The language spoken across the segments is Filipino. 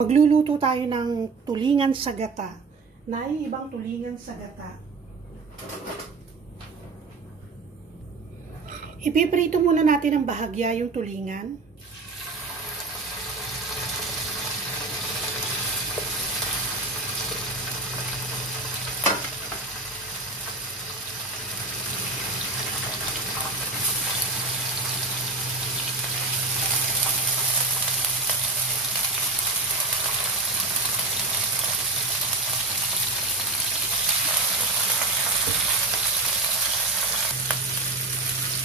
Magluluto tayo ng tulingan sa gata. Naiibang tulingan sa gata. Ipiprito muna natin ng bahagya yung tulingan.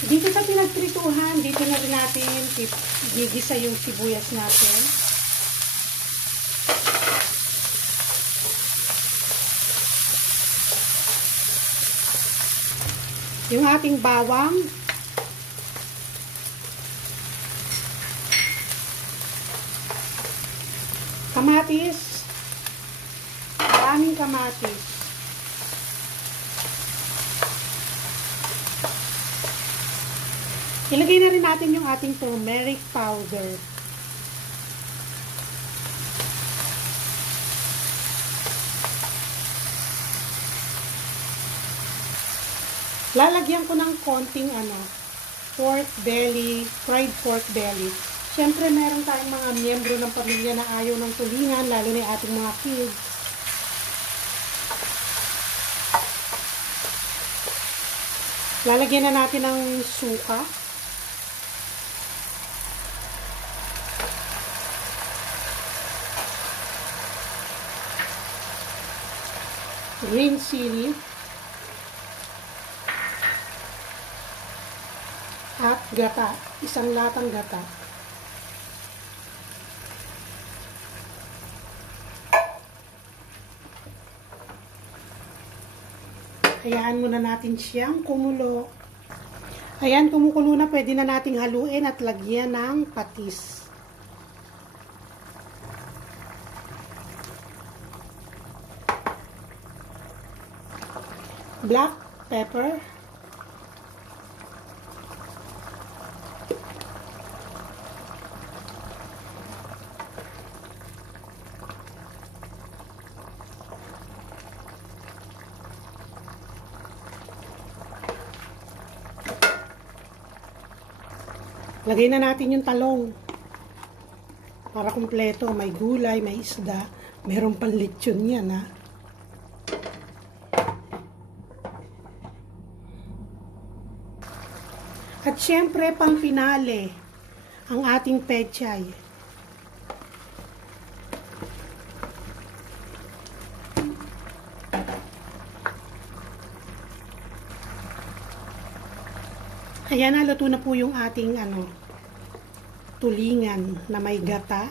Dito sa pinagprituhan, dito na rin natin gigisa yung sibuyas natin. Yung ating bawang. Kamatis. Maraming kamatis. Ilagay na rin natin yung ating turmeric powder. Lalagyan ko ng konting pork belly, fried pork belly. Siyempre meron tayong mga miyembro ng pamilya na ayaw ng tulingan, lalo na yung ating mga kids. Lalagyan na natin ng suka. Green chili at gata, isang latang gata. Hayaan muna natin siyang kumulo. Ayan, kumukulo na, pwede na nating haluin at lagyan ng patis. Black pepper. Lagay na natin yung talong. Para kumpleto, may gulay, may isda, meron pang lechon yan, ha. At syempre, pang pinale, ang ating pechay. Ayan, naluto na po yung ating tulingan na may gata.